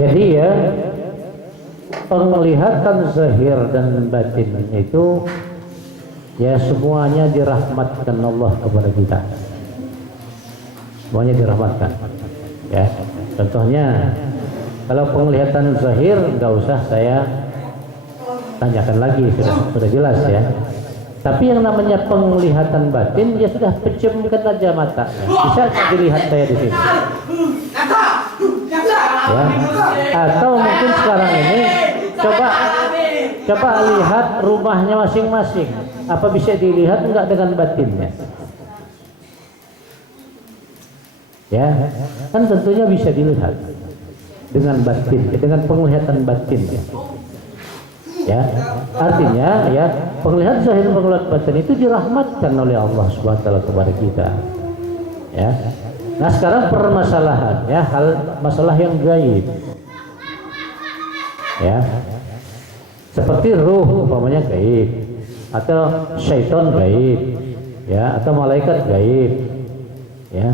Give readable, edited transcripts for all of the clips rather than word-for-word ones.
Jadi ya, penglihatan zahir dan batin itu ya semuanya dirahmatkan Allah kepada kita. Semuanya dirahmatkan. Ya, contohnya kalau penglihatan zahir nggak usah saya tanyakan lagi, sudah jelas ya. Tapi yang namanya penglihatan batin, dia sudah pejamkan aja mata. Bisa dilihat saya di sini. Ya. Atau mungkin sekarang ini coba lihat rumahnya masing-masing. Apa bisa dilihat enggak dengan batinnya? Ya, kan tentunya bisa dilihat dengan batin, dengan penglihatan batinnya. Ya, artinya ya penglihatan zahir dan penglihatan batin itu dirahmatkan oleh Allah Subhanahu wa taala kepada kita. Ya. Nah, sekarang permasalahannya masalah yang gaib. Ya. Seperti ruh umpamanya gaib atau syaitan gaib, ya, atau malaikat gaib. Ya.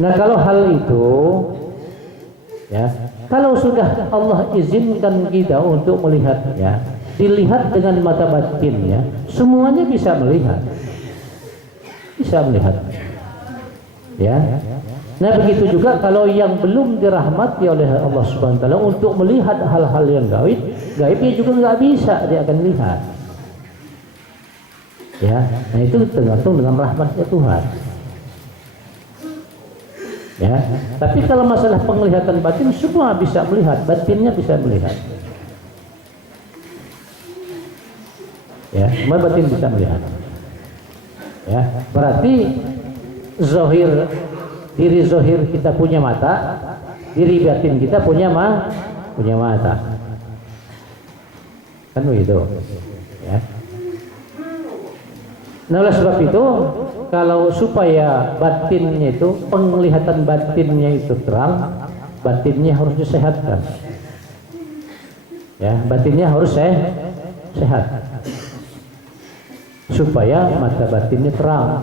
Nah, kalau hal itu ya, kalau sudah Allah izinkan kita untuk melihatnya, dilihat dengan mata batinnya, semuanya bisa melihat. Bisa melihat. Ya. Nah, begitu juga kalau yang belum dirahmati oleh Allah Subhanahu wa taala untuk melihat hal-hal yang gaibnya juga nggak bisa dia akan lihat. Ya. Nah, itu tergantung dengan rahmatnya Tuhan. Ya, tapi kalau masalah penglihatan batin semua bisa melihat, batinnya bisa melihat. Ya, semua batin bisa melihat. Ya, berarti diri zahir kita punya mata, diri batin kita punya mata. Kan begitu. Ya. Nah, oleh sebab itu kalau supaya batinnya itu, penglihatan batinnya itu terang, batinnya harus disehatkan. Ya, batinnya harus sehat. Supaya mata batinnya terang.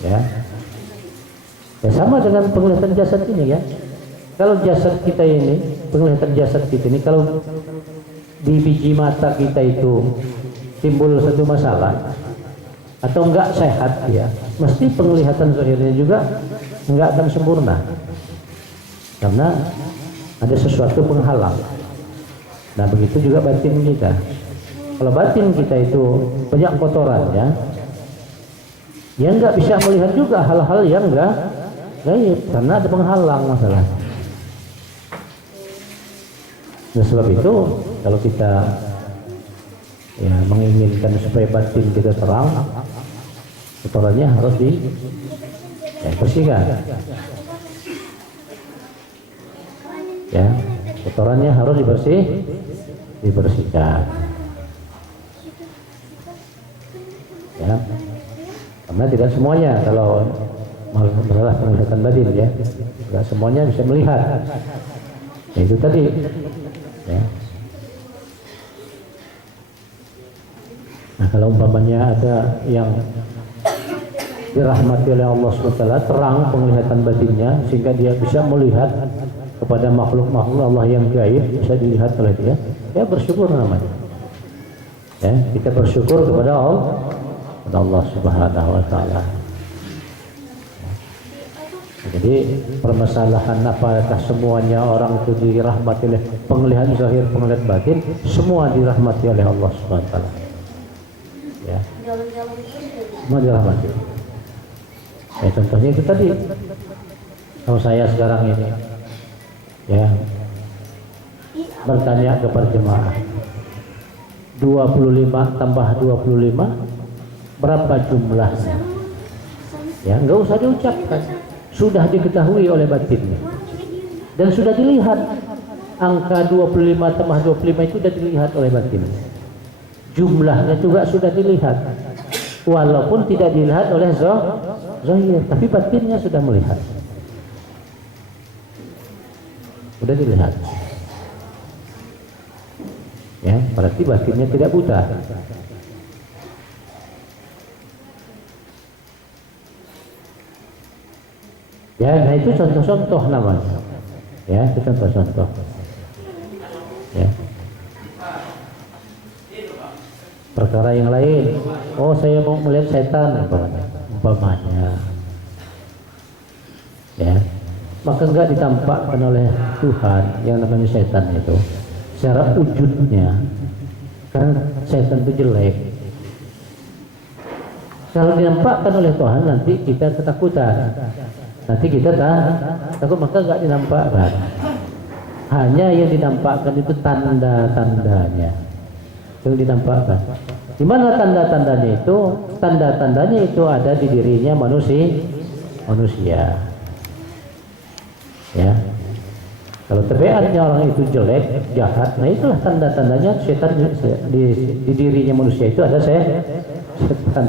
Ya. Ya, sama dengan penglihatan jasad ini ya. Kalau jasad kita ini, penglihatan jasad kita ini, kalau di biji mata kita itu timbul satu masalah atau enggak sehat ya, mesti penglihatan zahirnya juga enggak akan sempurna karena ada sesuatu penghalang. Nah, begitu juga batin kita. Kalau batin kita itu banyak kotorannya, ya enggak bisa melihat juga hal-hal yang enggak gaib karena ada penghalang masalah. Nah, sebab itu kalau kita ya menginginkan supaya batin kita terang, kotorannya harus dibersihkan. Ya, kotorannya harus dibersihkan. Ya, karena tidak semuanya kalau masalah penglihatan batin ya, tidak semuanya bisa melihat. Ya, itu tadi. Ya. Nah, kalau umpamanya ada yang dirahmati oleh Allah SWT, terang penglihatan batinnya sehingga dia bisa melihat kepada makhluk-makhluk Allah yang gaib, bisa dilihat oleh dia, ya bersyukur namanya. Ya, kita bersyukur kepada Allah Subhanahu wa taala. Jadi permasalahan apakah semuanya orang itu dirahmati oleh penglihatan zahir, penglihatan batin, semua dirahmati oleh Allah Subhanahu wa taala. Ya. Semua dirahmati. Ya, contohnya itu tadi. Kalau saya sekarang ini ya bertanya kepada jemaah, 25 tambah 25 berapa jumlahnya? Ya, enggak usah diucapkan. Sudah diketahui oleh batinnya dan sudah dilihat. Angka 25 tambah 25 itu sudah dilihat oleh batinnya, jumlahnya juga sudah dilihat walaupun tidak dilihat oleh zahir, tapi batinnya sudah melihat, sudah dilihat. Ya, berarti batinnya tidak buta. Ya, nah itu contoh-contoh namanya. Ya, itu contoh-contoh. Ya. Perkara yang lain, oh saya mau melihat setan, umpamanya. Ya, maka enggak ditampakkan oleh Tuhan yang namanya setan itu secara wujudnya, karena setan itu jelek. Kalau dinampakkan oleh Tuhan nanti kita ketakutan, nanti kita takut, maka enggak dinampakkan. Hanya yang dinampakkan itu tanda-tandanya yang dinampakkan. Di mana tanda-tandanya itu? Tanda-tandanya itu ada di dirinya manusia. Ya. Kalau tabiatnya orang itu jelek, jahat, nah itulah tanda-tandanya setan di dirinya manusia itu ada setan.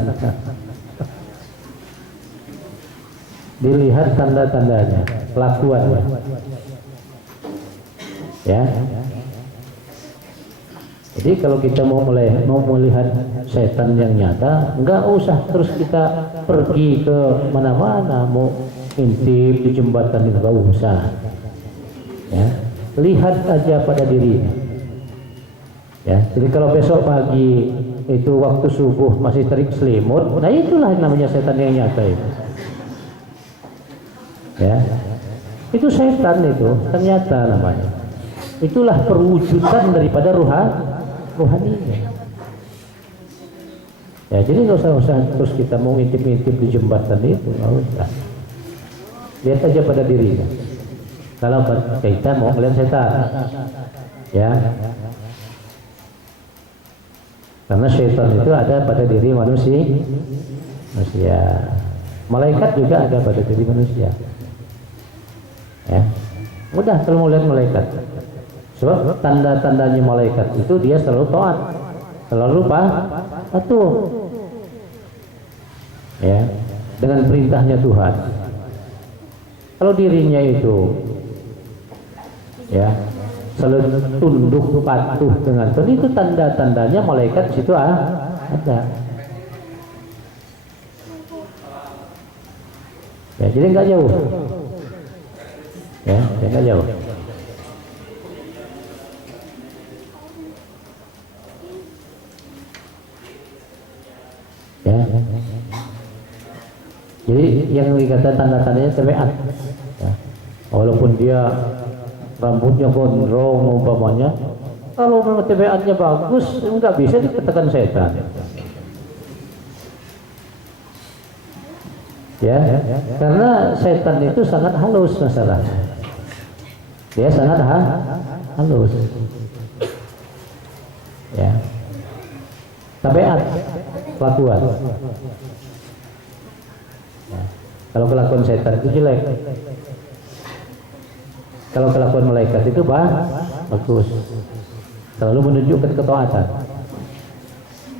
Dilihat tanda-tandanya, kelakuannya. Ya. Jadi kalau kita mau melihat setan yang nyata, enggak usah terus kita pergi ke mana-mana, mau intip di jembatan itu enggak usah. Ya, lihat aja pada dirinya. Ya, jadi kalau besok pagi itu waktu subuh masih terik selimut, nah itulah namanya setan yang nyata itu. Ya, itu setan itu ternyata namanya. Itulah perwujudan daripada rohaninya. Ya, jadi nggak usah terus kita mau intip-intip di jembatan itu, nggak usah. Lihat aja pada dirinya. Kalau kita mau melihat setan, ya, karena setan itu ada pada diri manusia. Malaikat juga ada pada diri manusia. Ya, mudah kalau mau lihat malaikat. Sebab tanda-tandanya malaikat itu dia selalu taat, selalu patuh, ya, dengan perintahnya Tuhan. Kalau dirinya itu, ya, selalu tunduk patuh dengan Tuhan, itu tanda-tandanya malaikat situ ada. Ya, jadi nggak jauh, ya, nggak jauh. Ya. Jadi yang dikatakan tanda-tandanya tabiat. Ya. Walaupun dia rambutnya gondrong umpamanya, kalau memang tabiatnya bagus, enggak bisa dikatakan setan. Ya, karena setan itu sangat halus masalahnya. Dia sangat halus. Ya. Tabiat kelakuan. Ya. Kalau kelakuan setan itu jelek. Kalau kelakuan malaikat itu bagus. Selalu menunjukkan ketaatan.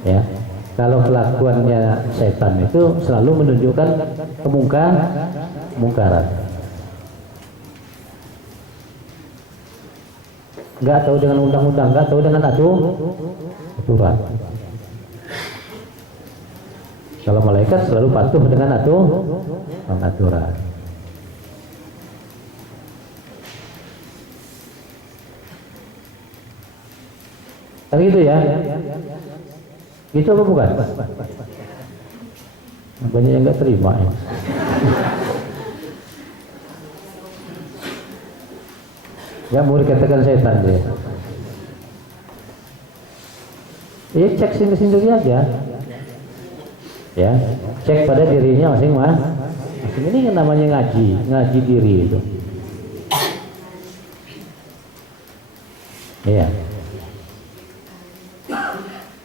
Ya. Kalau kelakuannya setan itu selalu menunjukkan kemungkaran. Enggak tahu dengan undang-undang, enggak tahu dengan aturan. Kalau malaikat selalu patuh dengan aturan. Kan gitu ya? Gitu apa bukan? Banyak yang nggak terima ya. Nggak mau dikatakan setan dia. Ya cek sendiri aja. Ya, cek pada dirinya masing-masing. Ini yang namanya ngaji diri itu. Iya.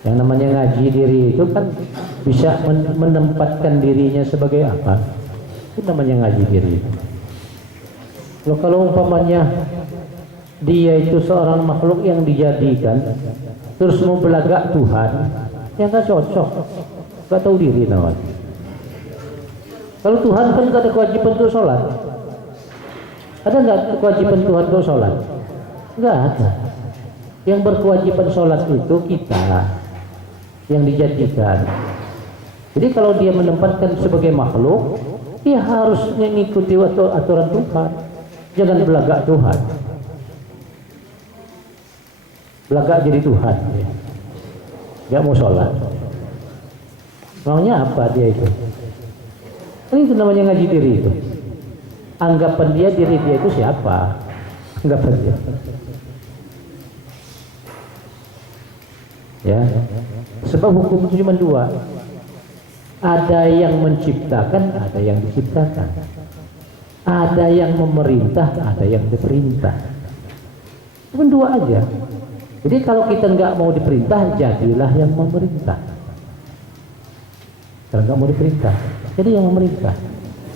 Yang namanya ngaji diri itu kan bisa menempatkan dirinya sebagai apa? Itu namanya ngaji diri. Kalau umpamanya dia itu seorang makhluk yang dijadikan terus mau belagak Tuhan, ya nggak cocok. Gak tahu diri namanya. Kalau Tuhan kan gak ada kewajiban untuk sholat. Ada nggak kewajiban Tuhan untuk sholat? Nggak ada. Yang berkewajiban sholat itu kita yang dijadikan. Jadi kalau dia menempatkan sebagai makhluk, dia harus mengikuti aturan Tuhan. Jangan belagak Tuhan. Belagak jadi Tuhan. Gak mau sholat. Maunya apa dia itu? Ini itu namanya ngaji diri itu. Anggapan dia diri dia itu siapa? Anggapan dia. Ya. Sebab hukum itu cuma dua. Ada yang menciptakan, ada yang diciptakan. Ada yang memerintah, ada yang diperintah. Cuma dua aja. Jadi kalau kita nggak mau diperintah, jadilah yang memerintah. Kalau nggak mau diperintah, jadi yang memerintah.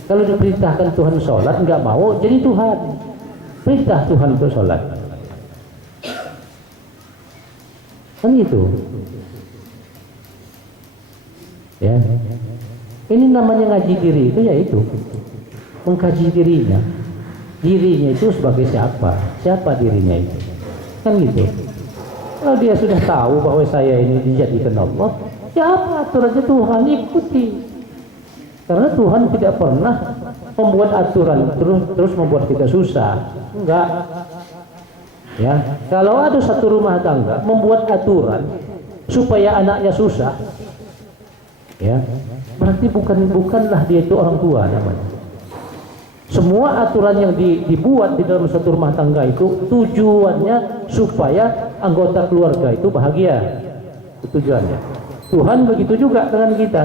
Kalau diperintahkan Tuhan sholat, nggak mau, jadi Tuhan. Perintah Tuhan untuk sholat. Kan gitu. Ya. Ini namanya ngaji diri itu, yaitu mengkaji dirinya. Dirinya itu sebagai siapa? Siapa dirinya itu? Kan gitu. Kalau dia sudah tahu bahwa saya ini dijadikan Allah, ya apa aturannya Tuhan ikuti. Karena Tuhan tidak pernah membuat aturan terus membuat kita susah. Enggak. Ya, kalau ada satu rumah tangga membuat aturan supaya anaknya susah, ya, berarti bukanlah dia itu orang tua namanya. Semua aturan yang dibuat di dalam satu rumah tangga itu tujuannya supaya anggota keluarga itu bahagia. Itu tujuannya. Tuhan begitu juga dengan kita.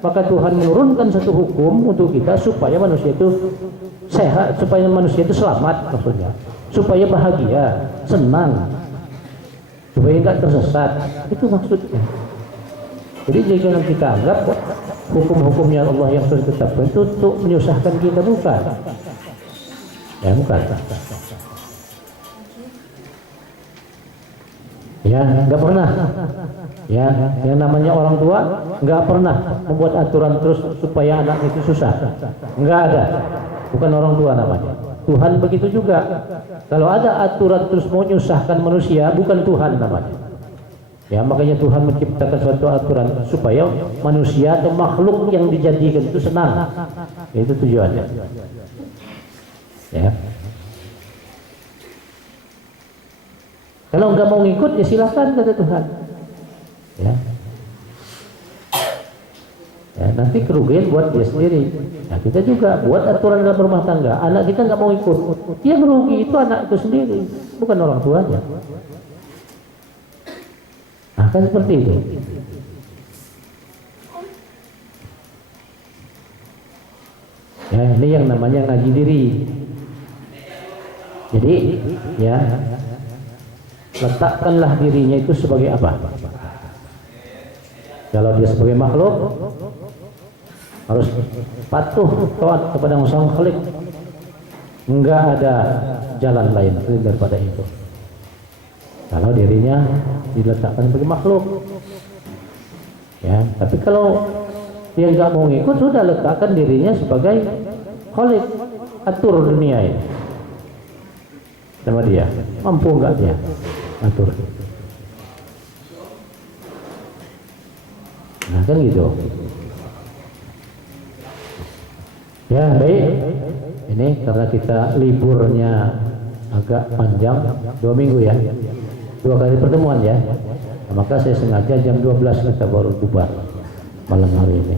Maka Tuhan menurunkan satu hukum untuk kita supaya manusia itu sehat, supaya manusia itu selamat maksudnya. Supaya bahagia, senang. Supaya tidak tersesat. Itu maksudnya. Jadi jangan kita anggap hukum-hukumnya Allah yang sudah ditetapkan itu untuk menyusahkan kita, bukan. Ya, bukan. Ya, nggak pernah. Ya, yang namanya orang tua nggak pernah membuat aturan terus supaya anak itu susah. Nggak ada. Bukan orang tua namanya. Tuhan begitu juga. Kalau ada aturan terus mau menyusahkan manusia, bukan Tuhan namanya. Ya, makanya Tuhan menciptakan suatu aturan supaya manusia atau makhluk yang dijadikan itu senang. Itu tujuannya. Ya. Kalau nggak mau ngikut ya silakan, kata Tuhan. Ya. Ya, nanti kerugian buat dia sendiri. Nah, kita juga buat aturan dalam rumah tangga. Anak kita nggak mau ikut, dia merugi, itu anak itu sendiri, bukan orang tuanya. Nah, kan seperti itu. Ya, ini yang namanya ngaji diri. Jadi, ya, letakkanlah dirinya itu sebagai apa? Kalau dia sebagai makhluk, harus patuh taat kepada Sang Khalik. Enggak ada jalan lain daripada itu. Kalau dirinya diletakkan sebagai makhluk, ya. Tapi kalau dia nggak mau ngikut, sudah letakkan dirinya sebagai Khalik, atur dunia ini sama dia. Mampu nggak dia atur? Nah, kan gitu. Ya, baik. Ini karena kita liburnya agak panjang, 2 minggu ya. 2 kali pertemuan ya. Nah, maka saya sengaja jam 12 kita baru bubar malam hari ini.